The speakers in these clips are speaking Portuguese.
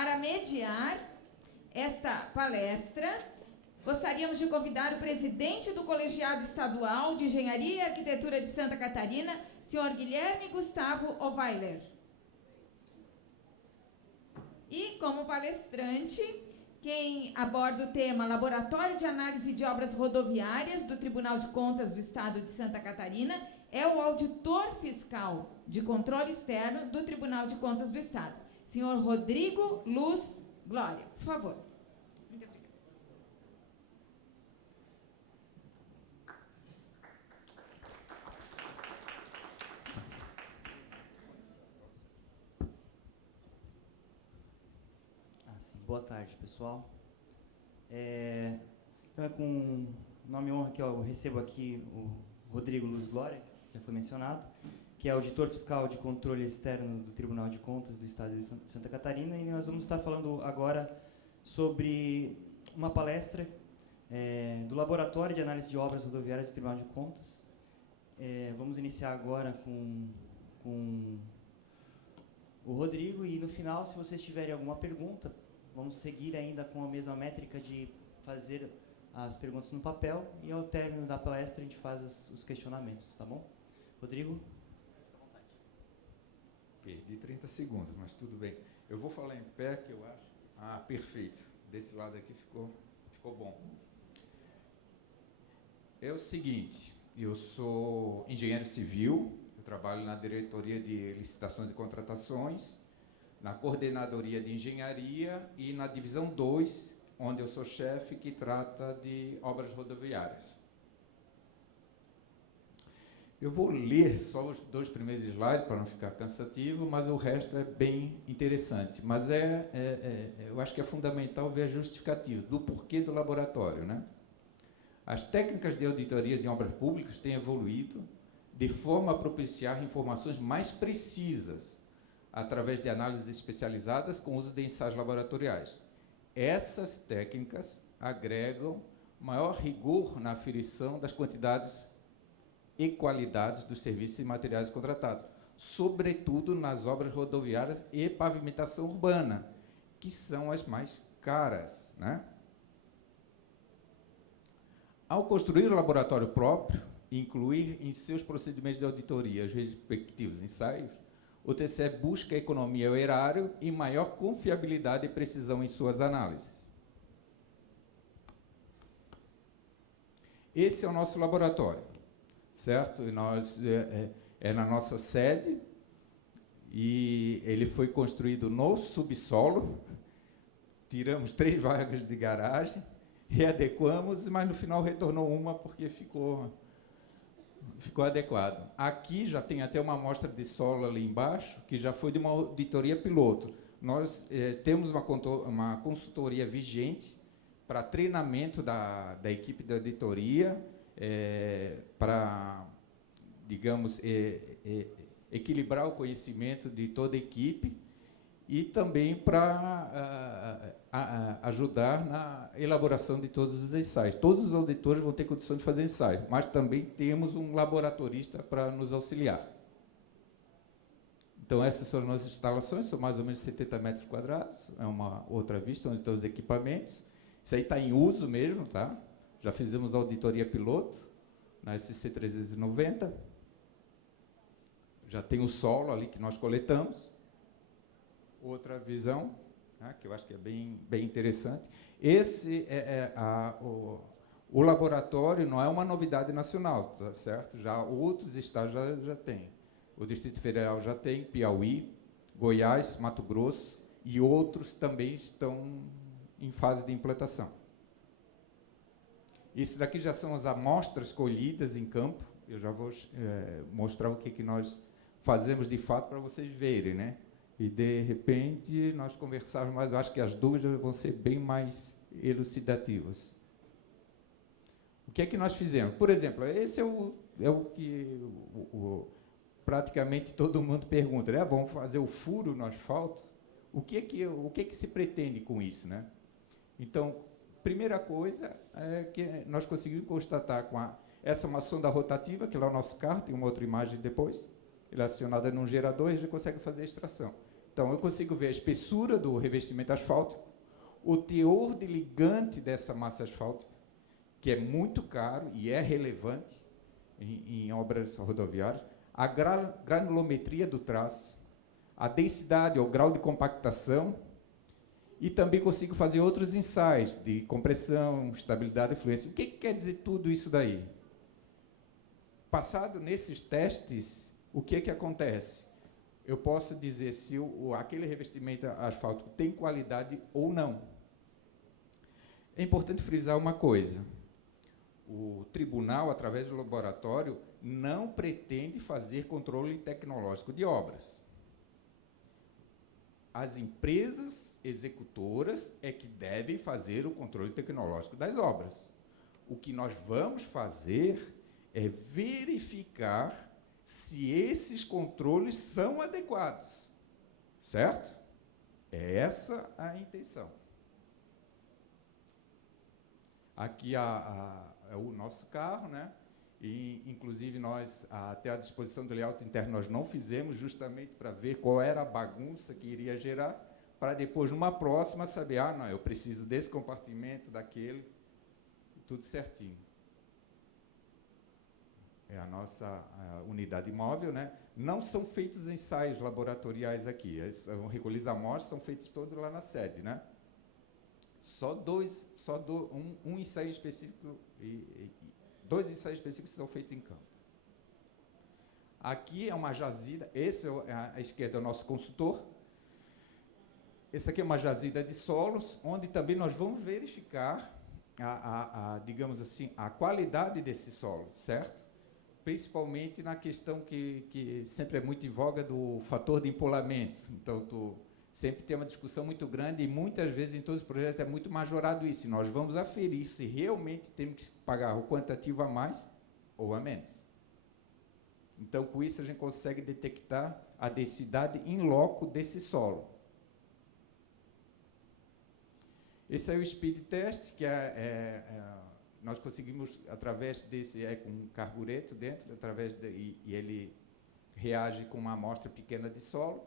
Para mediar esta palestra, gostaríamos de convidar o presidente do Colegiado Estadual de Engenharia e Arquitetura de Santa Catarina, senhor Guilherme Gustavo Ovailer. E, como palestrante, quem aborda o tema Laboratório de Análise de Obras Rodoviárias do Tribunal de Contas do Estado de Santa Catarina é o auditor fiscal de controle externo do Tribunal de Contas do Estado, senhor Rodrigo Luz Glória. Por favor. Muito obrigada. Boa tarde, pessoal. Então, é com nome e honra que eu recebo aqui o Rodrigo Luz Glória, que já foi mencionado, que é auditor fiscal de controle externo do Tribunal de Contas do Estado de Santa Catarina, e nós vamos estar falando agora sobre uma palestra do Laboratório de Análise de Obras Rodoviárias do Tribunal de Contas. Vamos iniciar agora com o Rodrigo, e no final, se vocês tiverem alguma pergunta, vamos seguir ainda com a mesma métrica de fazer as perguntas no papel, e ao término da palestra a gente faz os questionamentos, tá bom? Rodrigo? Fica à vontade. Perdi 30 segundos, mas tudo bem. Eu vou falar em pé, que eu acho... Ah, perfeito. Desse lado aqui ficou bom. É o seguinte, eu sou engenheiro civil, eu trabalho na diretoria de licitações e contratações, na coordenadoria de engenharia e na divisão 2, onde eu sou chefe, que trata de obras rodoviárias. Eu vou ler só os 2 primeiros slides para não ficar cansativo, mas o resto é bem interessante. Mas eu acho que é fundamental ver a justificativa do porquê do laboratório, né? As técnicas de auditorias em obras públicas têm evoluído de forma a propiciar informações mais precisas, através de análises especializadas com uso de ensaios laboratoriais. Essas técnicas agregam maior rigor na aferição das quantidades e qualidades dos serviços e materiais contratados, sobretudo nas obras rodoviárias e pavimentação urbana, que são as mais caras, né? Ao construir o laboratório próprio e incluir em seus procedimentos de auditoria os respectivos ensaios, o TCE busca economia ao erário e maior confiabilidade e precisão em suas análises. Esse é o nosso laboratório, certo? E nós, é na nossa sede, e ele foi construído no subsolo, tiramos 3 vagas de garagem, readequamos, mas no final retornou uma porque ficou adequado. Aqui já tem até uma amostra de solo ali embaixo, que já foi de uma auditoria piloto. Nós temos uma consultoria vigente para treinamento da equipe de auditoria, para, digamos, equilibrar o conhecimento de toda a equipe, e também para ajudar na elaboração de todos os ensaios. Todos os auditores vão ter condição de fazer ensaio, mas também temos um laboratorista para nos auxiliar. Então, essas são as nossas instalações, são mais ou menos 70 metros quadrados, é uma outra vista, onde estão os equipamentos. Isso aí está em uso mesmo, tá? Já fizemos auditoria piloto na SCC 390. Já tem o solo ali que nós coletamos. Outra visão, né, que eu acho que é bem interessante. Esse o laboratório não é uma novidade nacional, tá certo? Já outros estados já têm. O Distrito Federal já tem, Piauí, Goiás, Mato Grosso, e outros também estão em fase de implantação. Isso daqui já são as amostras colhidas em campo. Eu já vou mostrar o que nós fazemos de fato para vocês verem, né? E, de repente, nós conversarmos mais. Eu acho que as dúvidas vão ser bem mais elucidativas. O que é que nós fizemos? Por exemplo, esse é o que praticamente todo mundo pergunta, né? Vamos fazer o furo no asfalto? O que é que se pretende com isso, né? Então, primeira coisa é que nós conseguimos constatar com essa é uma sonda rotativa, que lá é o nosso carro, tem uma outra imagem depois, ele é acionada num gerador e a gente consegue fazer a extração. Então, Então, eu consigo ver a espessura do revestimento asfáltico, o teor de ligante dessa massa asfáltica, que é muito caro e é relevante em obras rodoviárias, a granulometria do traço, a densidade ou grau de compactação, e também consigo fazer outros ensaios de compressão, estabilidade e fluência. O que quer dizer tudo isso daí? Passado nesses testes, o que acontece? Eu posso dizer se aquele revestimento asfáltico tem qualidade ou não. É importante frisar uma coisa. O tribunal, através do laboratório, não pretende fazer controle tecnológico de obras. As empresas executoras é que devem fazer o controle tecnológico das obras. O que nós vamos fazer é verificar se esses controles são adequados. Certo? É essa a intenção. Aqui é o nosso carro, né? E, inclusive, nós, até a disposição do layout interno, nós não fizemos justamente para ver qual era a bagunça que iria gerar, para depois, numa próxima, saber, não, eu preciso desse compartimento, daquele, tudo certinho. É a nossa unidade móvel, né? Não são feitos ensaios laboratoriais aqui, são recolhidas amostras, são feitos todos lá na sede, né? Um ensaio específico dois ensaios específicos são feitos em campo. Aqui é uma jazida, esse à esquerda é o nosso consultor. Esse aqui é uma jazida de solos, onde também nós vamos verificar digamos assim, a qualidade desse solo, certo? Principalmente na questão que sempre é muito em voga do fator de empolamento. Então, sempre tem uma discussão muito grande e muitas vezes em todos os projetos é muito majorado isso. E nós vamos aferir se realmente temos que pagar o quantitativo a mais ou a menos. Então, com isso, a gente consegue detectar a densidade in loco desse solo. Esse é o speed test, que nós conseguimos, através desse, com um carbureto dentro, e ele reage com uma amostra pequena de solo.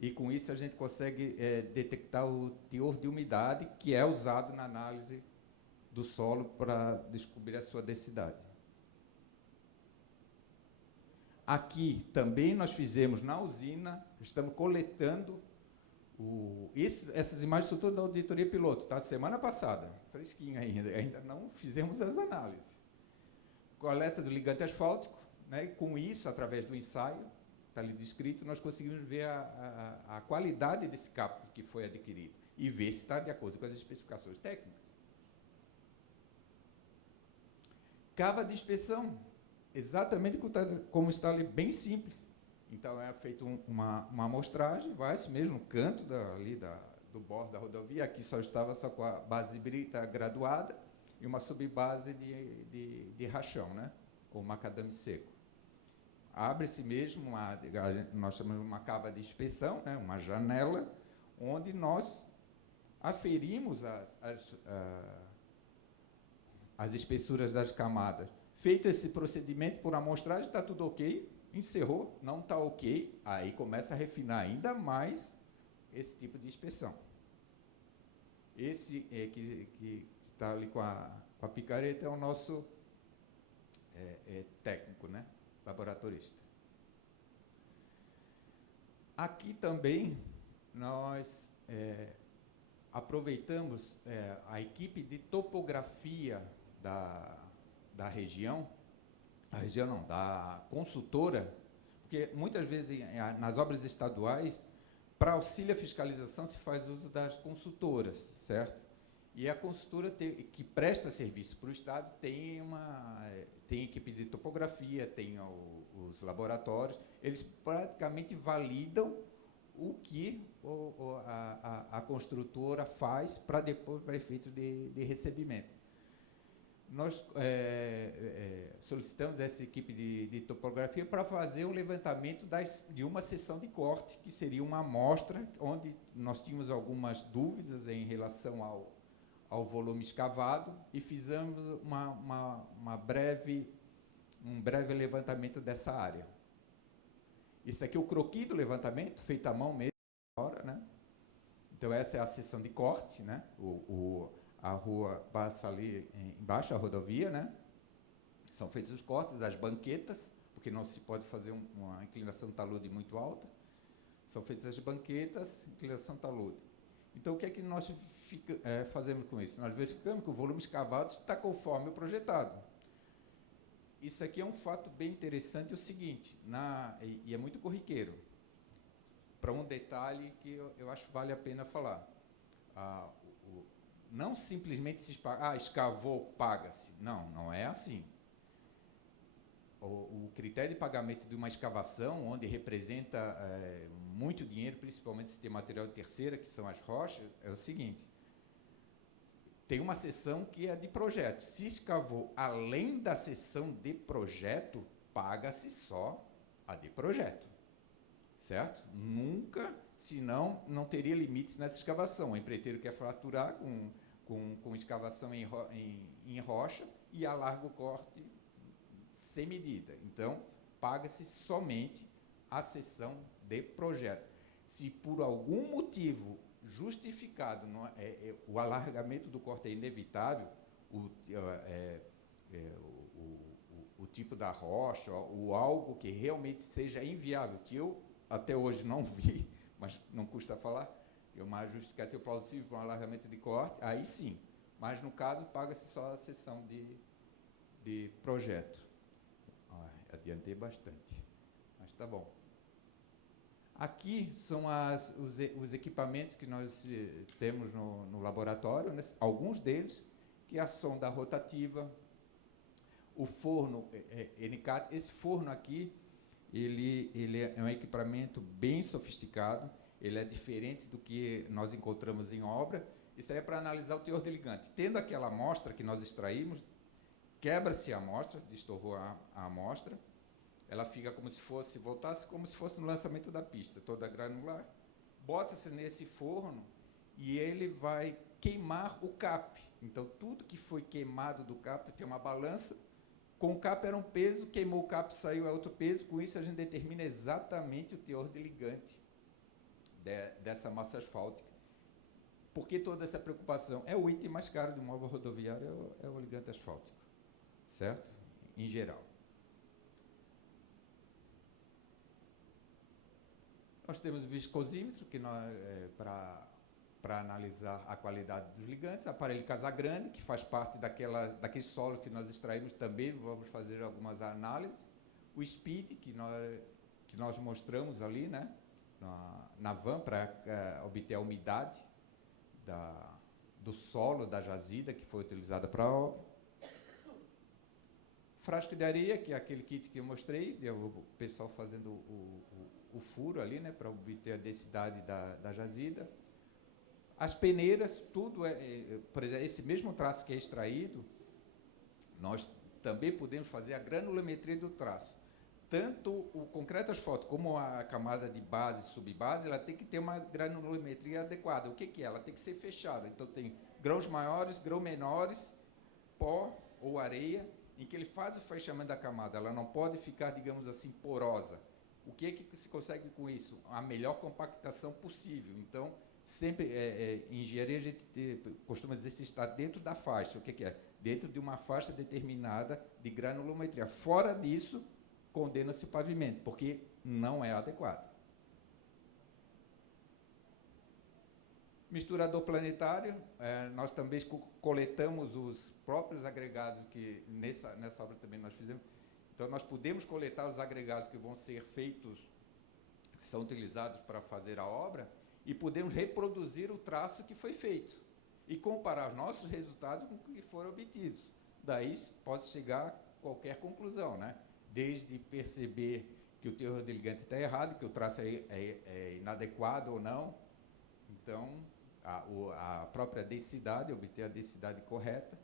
E, com isso, a gente consegue detectar o teor de umidade que é usado na análise do solo para descobrir a sua densidade. Aqui, também, nós fizemos na usina, estamos coletando essas imagens são todas da auditoria piloto, tá? Semana passada, fresquinho ainda não fizemos as análises. Coleta do ligante asfáltico, né? Com isso, através do ensaio, está ali descrito, nós conseguimos ver a qualidade desse capo que foi adquirido e ver se está de acordo com as especificações técnicas. Cava de inspeção, exatamente como está ali, bem simples. Então, é feita uma amostragem, vai-se mesmo no canto do bordo da rodovia, aqui só estava com a base de brita graduada e uma subbase de rachão, né? Ou macadame seco. Abre-se mesmo, nós chamamos uma cava de inspeção, né? Uma janela, onde nós aferimos as espessuras das camadas. Feito esse procedimento por amostragem, está tudo ok, encerrou, não está ok, aí começa a refinar ainda mais esse tipo de inspeção. Esse que está ali com a picareta é o nosso técnico, né? Laboratorista. Aqui também nós aproveitamos a equipe de topografia da região, da consultora, porque muitas vezes nas obras estaduais, para auxílio à fiscalização se faz uso das consultoras, certo? E a consultora que presta serviço para o Estado tem equipe de topografia, tem os laboratórios, eles praticamente validam o que a construtora faz para depois, para efeitos de recebimento. Nós solicitamos essa equipe de topografia para fazer um levantamento de uma seção de corte, que seria uma amostra, onde nós tínhamos algumas dúvidas em relação ao volume escavado, e fizemos um breve levantamento dessa área. Isso aqui é o croquis do levantamento, feito à mão mesmo, na hora, né? Então, essa é a seção de corte, né? A rua passa ali embaixo, a rodovia, né? São feitos os cortes, as banquetas, porque não se pode fazer uma inclinação talude muito alta. São feitas as banquetas, inclinação talude. Então, o que é que nós fazemos com isso? Nós verificamos que o volume escavado está conforme o projetado. Isso aqui é um fato bem interessante, o seguinte, e é muito corriqueiro, para um detalhe que eu acho que vale a pena falar. Não simplesmente se escavou, paga-se. Não, não é assim. O critério de pagamento de uma escavação, onde representa muito dinheiro, principalmente se tem material de terceira, que são as rochas, é o seguinte: tem uma seção que é de projeto. Se escavou além da seção de projeto, paga-se só a de projeto. Certo? Nunca, senão não teria limites nessa escavação. O empreiteiro quer fraturar com escavação em rocha e alarga o corte sem medida. Então, paga-se somente a seção de projeto. Se por algum motivo justificado o alargamento do corte é inevitável, o tipo da rocha, ou algo que realmente seja inviável, que eu até hoje não vi, mas não custa falar, uma justificativa plausível para um alargamento de corte, aí sim. Mas, no caso, paga-se só a seção de projeto. Adiantei bastante, mas está bom. Aqui são os equipamentos que nós temos no laboratório, né? Alguns deles, que é a sonda rotativa, o forno NCAT. Esse forno aqui, ele é um equipamento bem sofisticado, ele é diferente do que nós encontramos em obra. Isso aí é para analisar o teor de ligante. Tendo aquela amostra que nós extraímos, quebra-se a amostra, destorrou a amostra, ela fica como se fosse, voltasse como se fosse no lançamento da pista, toda granular, bota-se nesse forno e ele vai queimar o cap. Então, tudo que foi queimado do cap tem uma balança. Com o cap era um peso, queimou o cap, saiu outro peso. Com isso, a gente determina exatamente o teor de ligante dessa massa asfáltica. Por que toda essa preocupação? É o item mais caro de uma obra rodoviária, é o ligante asfáltico, certo? Em geral. Nós temos o viscosímetro, que para analisar a qualidade dos ligantes, aparelho Casagrande, que faz parte daquele solo que nós extraímos também, vamos fazer algumas análises. O SPEED, que nós mostramos ali, né, na van, para obter a umidade do solo da jazida, que foi utilizada para a obra. Frasco de areia, que é aquele kit que eu mostrei, o pessoal fazendo o furo ali, né, para obter a densidade da jazida. As peneiras, tudo por exemplo, esse mesmo traço que é extraído, nós também podemos fazer a granulometria do traço. Tanto o concreto asfáltico como a camada de base e subbase, ela tem que ter uma granulometria adequada. O que é? Ela tem que ser fechada. Então, tem grãos maiores, grãos menores, pó ou areia, em que ele faz o fechamento da camada. Ela não pode ficar, digamos assim, porosa. O que é que se consegue com isso? A melhor compactação possível. Então, sempre, em engenharia, a gente costuma dizer se está dentro da faixa. O que é? Dentro de uma faixa determinada de granulometria. Fora disso, condena-se o pavimento, porque não é adequado. Misturador planetário, nós também coletamos os próprios agregados que nessa obra também nós fizemos. Então, nós podemos coletar os agregados que vão ser feitos, que são utilizados para fazer a obra, e podemos reproduzir o traço que foi feito e comparar os nossos resultados com o que foram obtidos. Daí pode chegar a qualquer conclusão, né? Desde perceber que o teor de ligante está errado, que o traço é inadequado ou não. Então, a própria densidade, obter a densidade correta.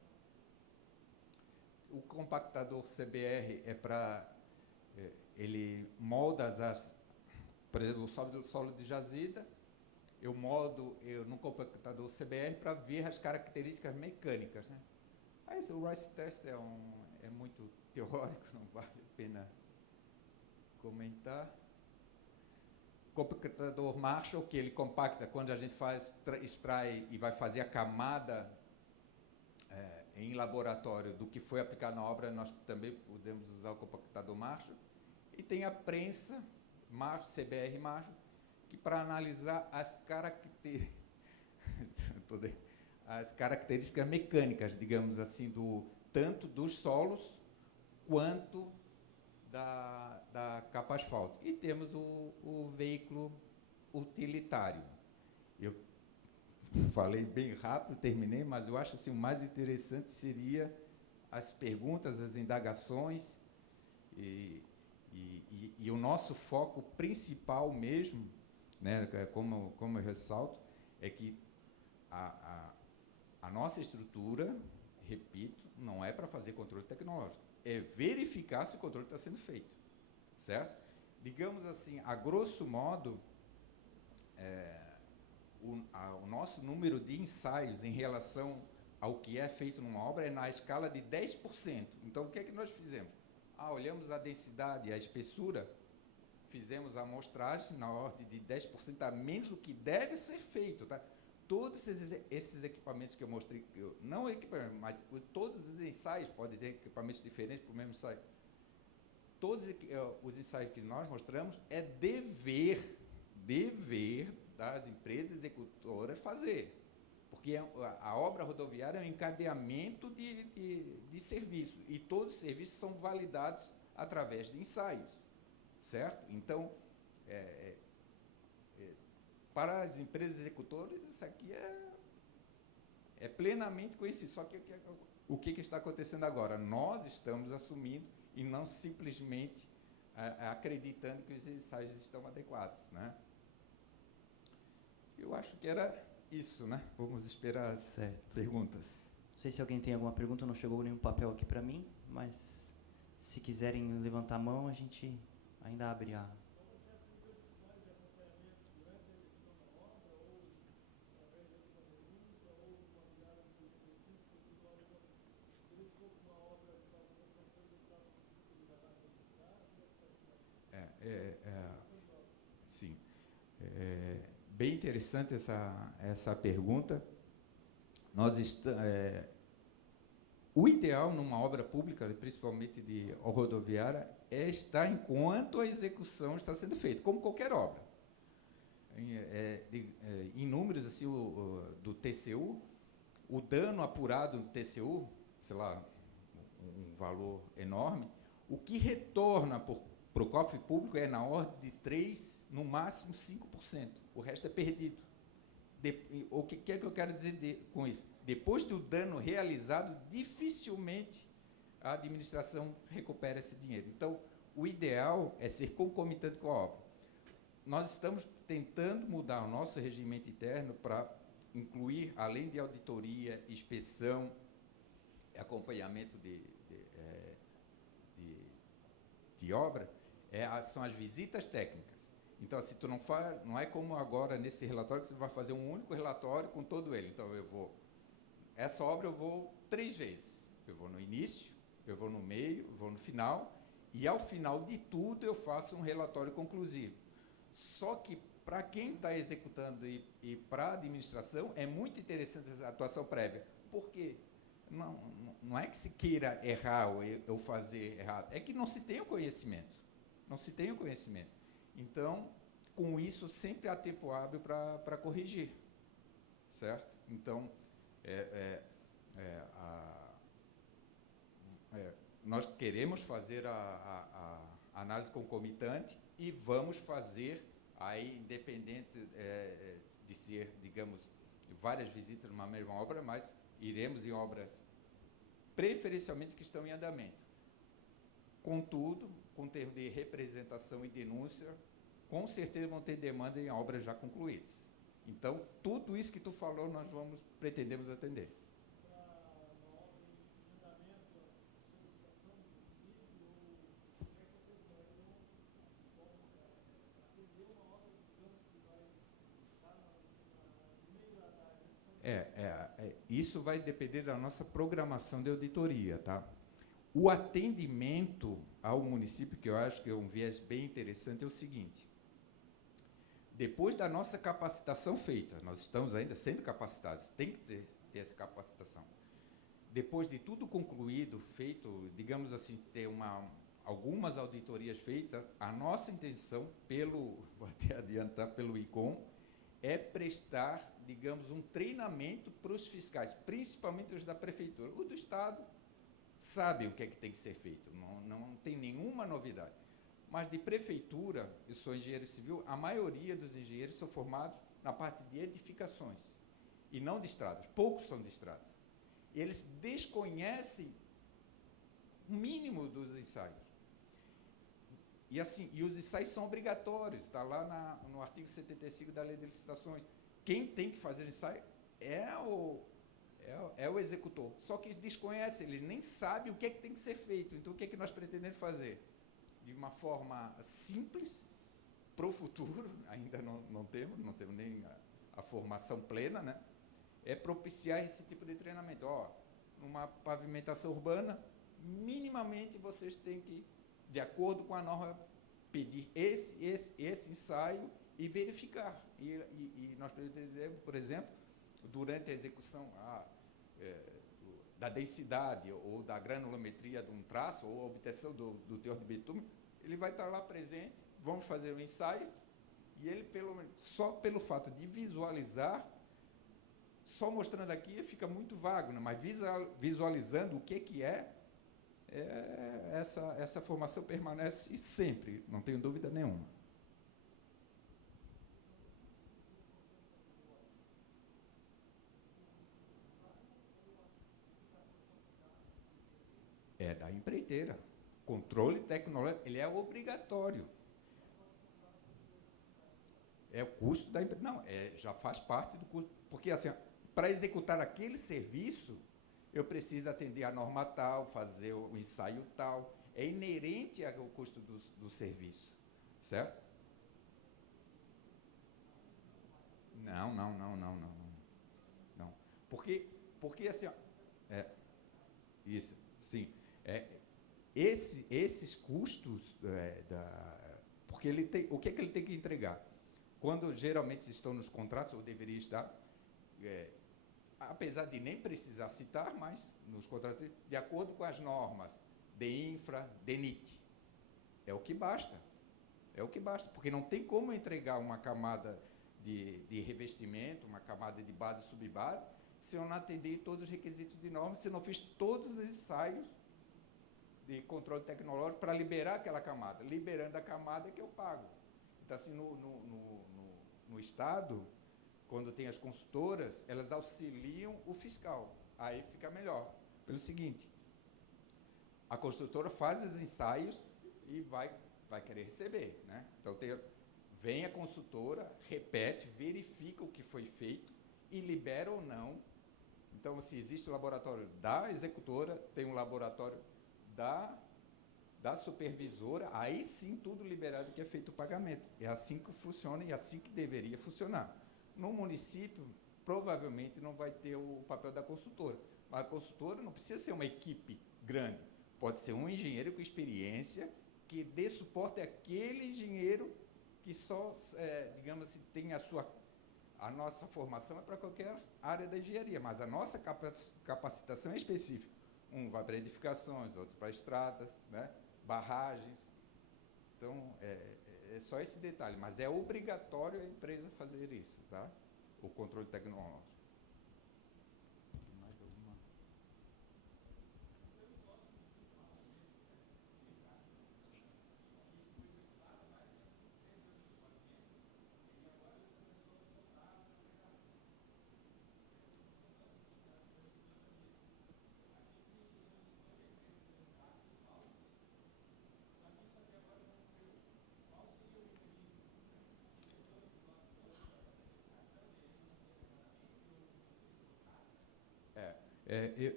O compactador CBR é para... ele molda por exemplo, o solo de jazida, eu moldo no compactador CBR para ver as características mecânicas, né? Aí, o Rice Test é muito teórico, não vale a pena comentar. compactador Marshall, que ele compacta quando a gente extrai e vai fazer a camada em laboratório do que foi aplicado na obra, nós também podemos usar o compactador Marshall. E tem a prensa Marshall, CBR Marshall, que para analisar as características mecânicas, digamos assim, tanto dos solos quanto da capa asfáltica. E temos o veículo utilitário. Eu falei bem rápido, terminei, mas eu acho assim, o mais interessante seria as perguntas, as indagações e o nosso foco principal mesmo, né, como eu ressalto, é que a nossa estrutura, repito, não é para fazer controle tecnológico, é verificar se o controle está sendo feito, certo? Digamos assim, a grosso modo, o nosso número de ensaios em relação ao que é feito numa obra é na escala de 10%. Então, o que é que nós fizemos? Olhamos a densidade e a espessura, fizemos a amostragem na ordem de 10% a menos do que deve ser feito, tá? Todos esses equipamentos que eu mostrei, não equipamentos, mas todos os ensaios, podem ter equipamentos diferentes para o mesmo ensaio. Todos os ensaios que nós mostramos é dever das empresas executoras fazer. Porque a obra rodoviária é um encadeamento de serviço, e todos os serviços são validados através de ensaios, certo? Então, para as empresas executoras, isso aqui é plenamente conhecido. Só que o que está acontecendo agora? Nós estamos assumindo e não simplesmente acreditando que os ensaios estão adequados, né? Eu acho que era isso, né? Vamos esperar as perguntas. Não sei se alguém tem alguma pergunta, não chegou nenhum papel aqui para mim, mas se quiserem levantar a mão, a gente ainda abre a... Sim. Bem interessante essa pergunta. O ideal numa obra pública, principalmente de rodoviária, é estar enquanto a execução está sendo feita, como qualquer obra. Em números assim, do TCU, o dano apurado no TCU, sei lá, um valor enorme, o que retorna para o cofre público é na ordem de 3%, no máximo 5%. O resto é perdido. O que é que eu quero dizer com isso? Depois do dano realizado, dificilmente a administração recupera esse dinheiro. Então, o ideal é ser concomitante com a obra. Nós estamos tentando mudar o nosso regimento interno para incluir, além de auditoria, inspeção, acompanhamento de obra, são as visitas técnicas. Então, assim, não é como agora nesse relatório que você vai fazer um único relatório com todo ele. Então, essa obra eu vou 3 vezes. Eu vou no início, eu vou no meio, eu vou no final, e ao final de tudo eu faço um relatório conclusivo. Só que para quem está executando e para a administração é muito interessante essa atuação prévia. Por quê? Não é que se queira errar ou eu fazer errado, é que não se tem o conhecimento. Não se tem o conhecimento. Então, com isso, sempre há tempo hábil para corrigir, certo? Então, nós queremos fazer a análise concomitante e vamos fazer, aí, independente de ser, digamos, várias visitas numa mesma obra, mas iremos em obras preferencialmente que estão em andamento. Contudo, com termos de representação e denúncia, com certeza vão ter demanda em obras já concluídas. Então, tudo isso que tu falou, nós pretendemos atender. Isso vai depender da nossa programação de auditoria, tá? O atendimento ao município, que eu acho que é um viés bem interessante, é o seguinte: Depois da nossa capacitação feita, nós estamos ainda sendo capacitados, tem que ter essa capacitação. Depois de tudo concluído, feito, digamos assim, ter algumas auditorias feitas, a nossa intenção, vou até adiantar, pelo ICOM, é prestar, digamos, um treinamento para os fiscais, principalmente os da prefeitura. O do Estado sabe o que é que tem que ser feito, não tem nenhuma novidade. Mas de prefeitura, eu sou engenheiro civil, a maioria dos engenheiros são formados na parte de edificações e não de estradas. Poucos são de estradas. Eles desconhecem o mínimo dos ensaios. E os ensaios são obrigatórios, está lá no artigo 75 da Lei de Licitações. Quem tem que fazer ensaio é o executor. Só que eles desconhecem, eles nem sabem o que é que tem que ser feito. Então, o que é que nós pretendemos fazer? De uma forma simples, para o futuro, ainda não temos nem a formação plena, né? É propiciar esse tipo de treinamento. Numa pavimentação urbana, minimamente vocês têm que, de acordo com a norma, pedir esse ensaio e verificar. E nós pretendemos, por exemplo, durante a execução da densidade ou da granulometria de um traço ou a obtenção do teor de betume, ele vai estar lá presente, vamos fazer o ensaio, e ele, só pelo fato de visualizar, só mostrando aqui fica muito vago, né? Mas visualizando o que essa formação permanece sempre, não tenho dúvida nenhuma. É da empreiteira. Controle tecnológico, ele é obrigatório. É o custo da empresa. Não, já faz parte do custo. Porque, assim, para executar aquele serviço, eu preciso atender a norma tal, fazer o ensaio tal. É inerente ao custo do serviço. Certo? Não. Porque assim, isso, sim. Esses custos, porque o que é que ele tem que entregar? Quando geralmente estão nos contratos, ou deveria estar, apesar de nem precisar citar, mas nos contratos, de acordo com as normas de infra, DENIT, é o que basta. É o que basta, porque não tem como entregar uma camada de revestimento, uma camada de base e subbase, se eu não atender todos os requisitos de norma, se eu não fiz todos os ensaios de controle tecnológico para liberar aquela camada. Liberando a camada é que eu pago. Então, assim, no Estado, quando tem as consultoras, elas auxiliam o fiscal. Aí fica melhor. Pelo seguinte, a construtora faz os ensaios e vai querer receber, né? Então, vem a consultora, repete, verifica o que foi feito e libera ou não. Então, se existe o laboratório da executora, tem um laboratório da supervisora, aí sim tudo liberado que é feito o pagamento. É assim que funciona e é assim que deveria funcionar. No município, provavelmente não vai ter o papel da consultora. Mas a consultora não precisa ser uma equipe grande. Pode ser um engenheiro com experiência que dê suporte àquele engenheiro que só, digamos assim, tem a nossa formação é para qualquer área da engenharia, mas a nossa capacitação é específica. Um vai para edificações, outro para estradas, né? Barragens. Então, é só esse detalhe, mas é obrigatório a empresa fazer isso, tá? O controle tecnológico. Mais alguma?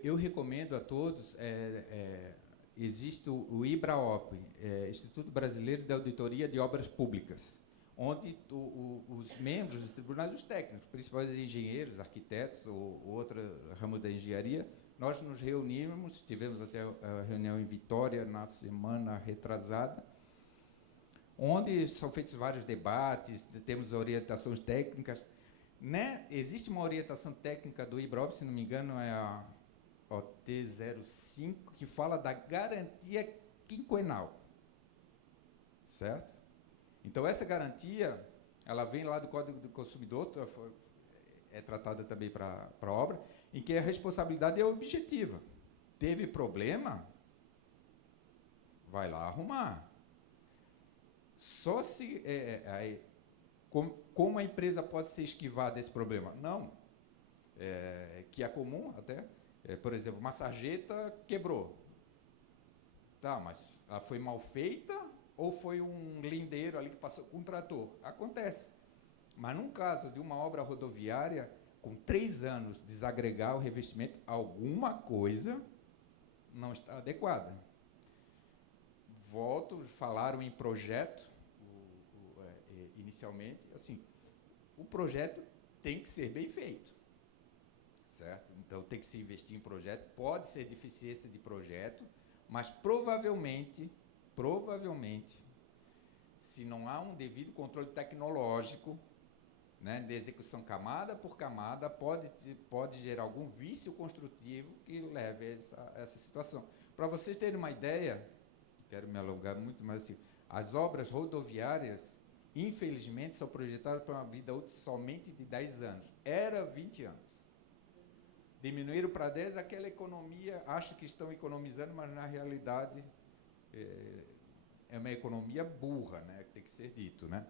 Eu recomendo a todos, existe o IBRAOP, Instituto Brasileiro de Auditoria de Obras Públicas, onde os membros dos tribunais, os técnicos, principalmente engenheiros, arquitetos ou outro ramo da engenharia, nós nos reunimos, tivemos até a reunião em Vitória na semana retrasada, onde são feitos vários debates, temos orientações técnicas. Né? Existe uma orientação técnica do IBROB, se não me engano, é a OT05, que fala da garantia quinquenal. Certo? Então, essa garantia, ela vem lá do Código do Consumidor, é tratada também para a obra, em que a responsabilidade é objetiva. Teve problema, vai lá arrumar. Só se... como a empresa pode se esquivar desse problema? Não. Que é comum até. Por exemplo, uma sarjeta quebrou. Tá, mas ela foi mal feita ou foi um lindeiro ali que passou com um trator? Acontece. Mas num caso de uma obra rodoviária, com 3 anos desagregar o revestimento, alguma coisa não está adequada. Falaram em projeto, inicialmente, assim, o projeto tem que ser bem feito, certo? Então, tem que se investir em projeto, pode ser deficiência de projeto, mas provavelmente, se não há um devido controle tecnológico, né, de execução camada por camada, pode gerar algum vício construtivo que leve a essa situação. Para vocês terem uma ideia, quero me alongar muito, mas assim, as obras rodoviárias, infelizmente, são projetadas para uma vida útil somente de 10 anos. Era 20 anos. Diminuíram para 10, aquela economia, acho que estão economizando, mas na realidade é uma economia burra, né, que tem que ser dito, né?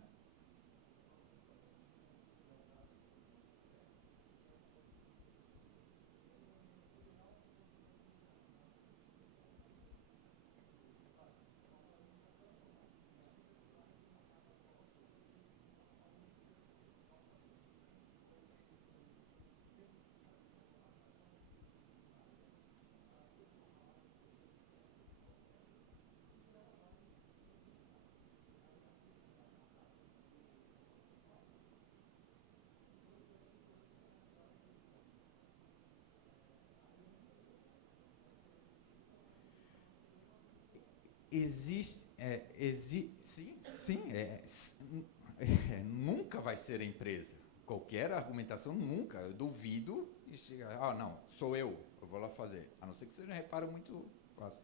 Nunca vai ser a empresa. Qualquer argumentação, nunca. Eu duvido e chega, não, sou eu vou lá fazer. A não ser que seja um reparo muito fácil.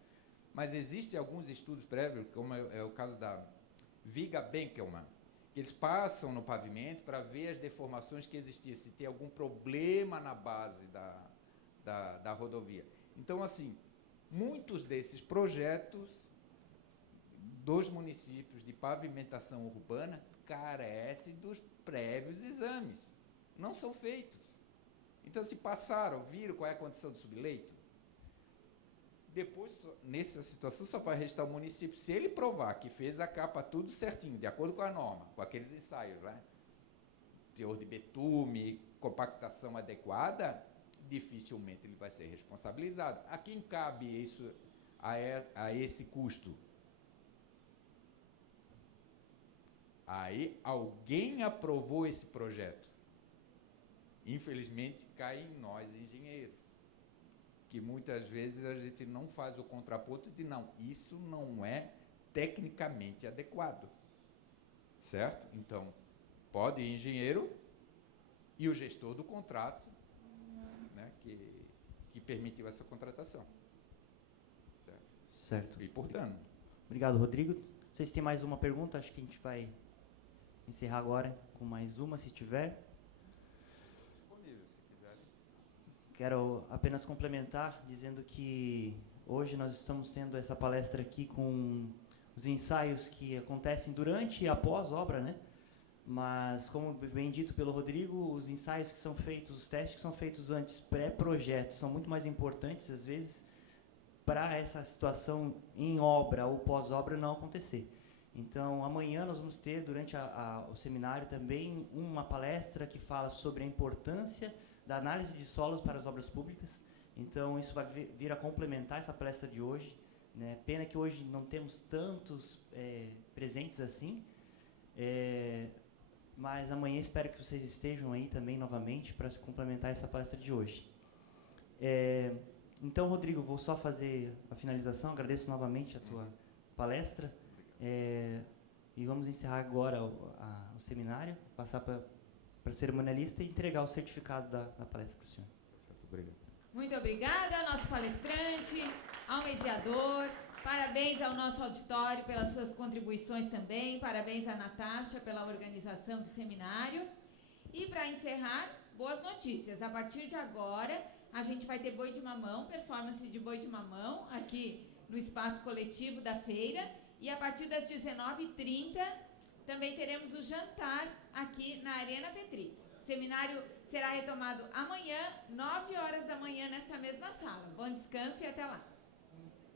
Mas existem alguns estudos prévios, como é o caso da Viga Benkelman, que eles passam no pavimento para ver as deformações que existiam, se tem algum problema na base da rodovia. Então, assim, muitos desses projetos dos municípios de pavimentação urbana carecem dos prévios exames. Não são feitos. Então, se passaram, viram qual é a condição do subleito, depois, nessa situação, só vai restar o município, se ele provar que fez a capa tudo certinho, de acordo com a norma, com aqueles ensaios, né? Teor de betume, compactação adequada, dificilmente ele vai ser responsabilizado. A quem cabe isso, a esse custo? Aí alguém aprovou esse projeto. Infelizmente, cai em nós, engenheiros, que muitas vezes a gente não faz o contraponto de não, isso não é tecnicamente adequado. Certo? Então, pode ir engenheiro e o gestor do contrato, né, que permitiu essa contratação. Certo. E por dano. Obrigado, Rodrigo. Não sei se tem mais uma pergunta, acho que a gente vai encerrar agora com mais uma, se tiver. Disponível, se quiserem. Quero apenas complementar, dizendo que hoje nós estamos tendo essa palestra aqui com os ensaios que acontecem durante e após obra, né? Mas, como bem dito pelo Rodrigo, os ensaios que são feitos, os testes que são feitos antes, pré-projeto, são muito mais importantes, às vezes, para essa situação em obra ou pós-obra não acontecer. Então, amanhã nós vamos ter, durante o seminário, também uma palestra que fala sobre a importância da análise de solos para as obras públicas. Então, isso vai vir a complementar essa palestra de hoje, né? Pena que hoje não temos tantos presentes assim, mas amanhã espero que vocês estejam aí também novamente para complementar essa palestra de hoje. Então, Rodrigo, vou só fazer a finalização, agradeço novamente a tua palestra. E vamos encerrar agora o seminário, passar para a cerimonialista e entregar o certificado da palestra para o senhor. Certo, obrigado. Muito obrigada ao nosso palestrante, ao mediador. Parabéns ao nosso auditório pelas suas contribuições também. Parabéns à Natasha pela organização do seminário. E para encerrar, boas notícias. A partir de agora, a gente vai ter boi de mamão, performance de boi de mamão, aqui no espaço coletivo da feira. E a partir das 19h30, também teremos o jantar aqui na Arena Petri. O seminário será retomado amanhã, 9 horas da manhã, nesta mesma sala. Bom descanso e até lá.